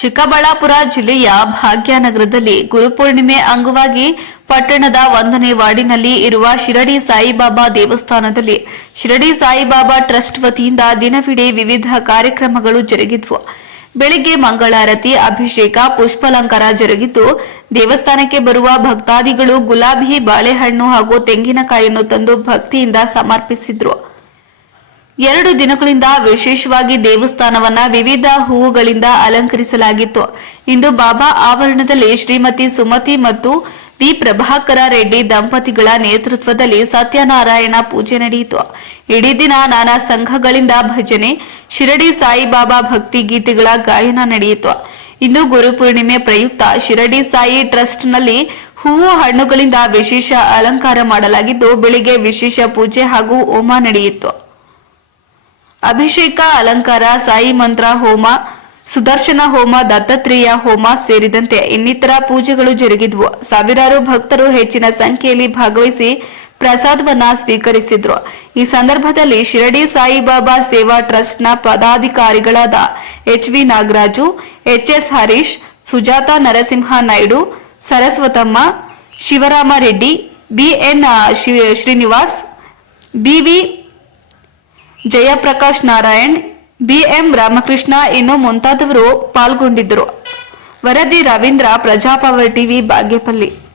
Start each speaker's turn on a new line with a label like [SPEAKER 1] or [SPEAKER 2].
[SPEAKER 1] ಚಿಕ್ಕಬಳ್ಳಾಪುರ ಜಿಲ್ಲೆಯ ಭಾಗ್ಯನಗರದಲ್ಲಿ ಗುರುಪೂರ್ಣಿಮೆ ಅಂಗವಾಗಿ ಪಟ್ಟಣದ ಒಂದನೇ ವಾರ್ಡಿನಲ್ಲಿ ಇರುವ ಶಿರಡಿ ಸಾಯಿಬಾಬಾ ದೇವಸ್ಥಾನದಲ್ಲಿ ಶಿರಡಿ ಸಾಯಿಬಾಬಾ ಟ್ರಸ್ಟ್ ವತಿಯಿಂದ ದಿನವಿಡೀ ವಿವಿಧ ಕಾರ್ಯಕ್ರಮಗಳು ಜರುಗಿದ್ವು. ಬೆಳಿಗ್ಗೆ ಮಂಗಳಾರತಿ, ಅಭಿಷೇಕ, ಪುಷ್ಪಾಲಂಕಾರ ಜರುಗಿದ್ದು, ದೇವಸ್ಥಾನಕ್ಕೆ ಬರುವ ಭಕ್ತಾದಿಗಳು ಗುಲಾಬಿ, ಬಾಳೆಹಣ್ಣು ಹಾಗೂ ತೆಂಗಿನಕಾಯಿಯನ್ನು ತಂದು ಭಕ್ತಿಯಿಂದ ಸಮರ್ಪಿಸಿದ್ರು. ಎರಡು ದಿನಗಳಿಂದ ವಿಶೇಷವಾಗಿ ದೇವಸ್ಥಾನವನ್ನ ವಿವಿಧ ಹೂವುಗಳಿಂದ ಅಲಂಕರಿಸಲಾಗಿತ್ತು. ಇಂದು ಬಾಬಾ ಆವರಣದಲ್ಲಿ ಶ್ರೀಮತಿ ಸುಮತಿ ಮತ್ತು ವಿ ಪ್ರಭಾಕರ ರೆಡ್ಡಿ ದಂಪತಿಗಳ ನೇತೃತ್ವದಲ್ಲಿ ಸತ್ಯನಾರಾಯಣ ಪೂಜೆ ನಡೆಯಿತು. ಇಡೀ ದಿನ ನಾನಾ ಸಂಘಗಳಿಂದ ಭಜನೆ, ಶಿರಡಿ ಸಾಯಿಬಾಬಾ ಭಕ್ತಿ ಗೀತೆಗಳ ಗಾಯನ ನಡೆಯಿತು. ಇಂದು ಗುರುಪೂರ್ಣಿಮೆ ಪ್ರಯುಕ್ತ ಶಿರಡಿ ಸಾಯಿ ಟ್ರಸ್ಟ್ನಲ್ಲಿ ಹೂವು ಹಣ್ಣುಗಳಿಂದ ವಿಶೇಷ ಅಲಂಕಾರ ಮಾಡಲಾಗಿದ್ದು, ಬೆಳಿಗ್ಗೆ ವಿಶೇಷ ಪೂಜೆ ಹಾಗೂ ಹೋಮ ನಡೆಯಿತು. ಅಭಿಷೇಕ, ಅಲಂಕಾರ, ಸಾಯಿ ಮಂತ್ರ, ಹೋಮ, ಸುದರ್ಶನ ಹೋಮ, ದತ್ತಾತ್ರೇಯ ಹೋಮ ಸೇರಿದಂತೆ ಇನ್ನಿತರ ಪೂಜೆಗಳು ಜರುಗಿದ್ವು. ಸಾವಿರಾರು ಭಕ್ತರು ಹೆಚ್ಚಿನ ಸಂಖ್ಯೆಯಲ್ಲಿ ಭಾಗವಹಿಸಿ ಪ್ರಸಾದವನ್ನ ಸ್ವೀಕರಿಸಿದ್ರು. ಈ ಸಂದರ್ಭದಲ್ಲಿ ಶಿರಡಿ ಸಾಯಿಬಾಬಾ ಸೇವಾ ಟ್ರಸ್ಟ್ನ ಪದಾಧಿಕಾರಿಗಳಾದ H V Nagaraju H S Harish, Sujatha Narasimha Naidu, Saraswathamma Shivarama Reddy BN Srinivas BV Jayaprakash Narayan BM Ramakrishna ಇನ್ನು ಮುಂತಾದವರು ಪಾಲ್ಗೊಂಡಿದ್ದರು. ವರದಿ ರವೀಂದ್ರ ಪ್ರಜಾಪವರ್ ಟಿವಿ ಬಾಗೇಪಲ್ಲಿ.